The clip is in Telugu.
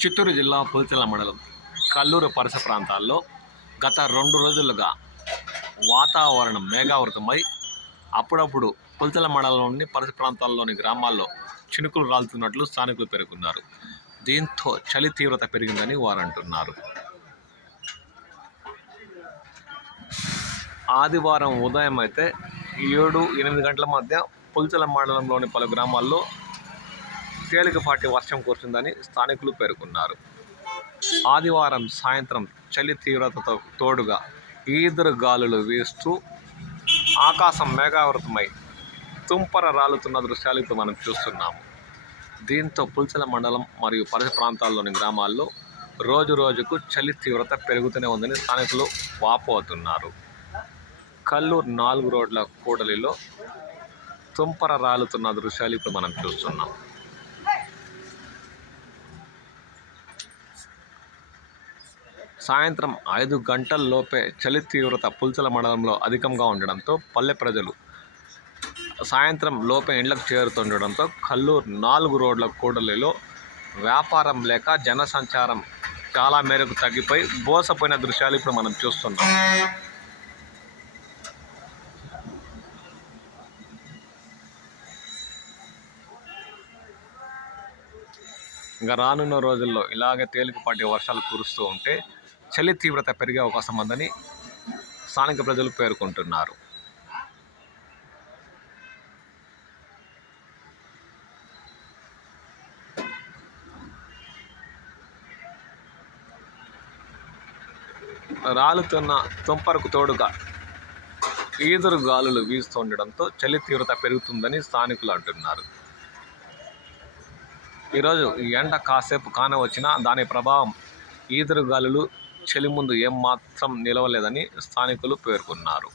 చిత్తూరు జిల్లా పులిచెర్ల మండలం కల్లూరు పరిసర ప్రాంతాల్లో గత 2 రోజులుగా వాతావరణం మేఘావృతమై అప్పుడప్పుడు పులిచెర్ల మండలంలోని పరిసర ప్రాంతాల్లోని గ్రామాల్లో చినుకులు రాలుతున్నట్లు స్థానికులు పేర్కొన్నారు. దీంతో చలి తీవ్రత పెరిగిందని వారు అంటున్నారు. ఆదివారం ఉదయం అయితే 7-8 గంటల మధ్య పులిచెర్ల మండలంలోని పలు గ్రామాల్లో తేలికపాటి వర్షం కురిసిందని స్థానికులు పేర్కొన్నారు. ఆదివారం సాయంత్రం చలి తీవ్రతతో తోడుగా ఈదురు గాలులు వీస్తూ ఆకాశం మేఘావృతమై తుంపర రాలుతున్న దృశ్యాలు ఇప్పుడు మనం చూస్తున్నాము. దీంతో పులిచెర్ల మండలం మరియు పరిసర ప్రాంతాల్లోని గ్రామాల్లో రోజు రోజుకు చలి తీవ్రత పెరుగుతూనే ఉందని స్థానికులు వాపోతున్నారు. కల్లూరు 4 రోడ్ల కూడలిలో తుంపర రాలుతున్న దృశ్యాలు ఇప్పుడు మనం చూస్తున్నాం. సాయంత్రం 5 గంటల్లోపే చలి తీవ్రత పులిచెర్ల మండలంలో అధికంగా ఉండడంతో పల్లె ప్రజలు సాయంత్రం లోపే ఇండ్లకు చేరుతుండడంతో కల్లూరు 4 రోడ్ల కూడలిలో వ్యాపారం లేక జనసంచారం చాలా మేరకు తగ్గిపోయి బోసపోయిన దృశ్యాలు ఇప్పుడు మనం చూస్తున్నాం. ఇంకా రానున్న రోజుల్లో ఇలాగే తేలికపాటి వర్షాలు కురుస్తూ ఉంటే చలి తీవ్రత పెరిగే అవకాశం ఉందని స్థానిక ప్రజలు పేర్కొంటున్నారు. రాలుతున్న తుంపరకు తోడుగా ఈదురు గాలులు వీస్తుండడంతో చలి తీవ్రత పెరుగుతుందని స్థానికులు అంటున్నారు. ఈరోజు ఎండ కాసేపు కానవచ్చినా దాని ప్రభావం ఈదురు గాలులు చలి ముందు ఏమాత్రం నిలవలేదని స్థానికులు పేర్కొన్నారు.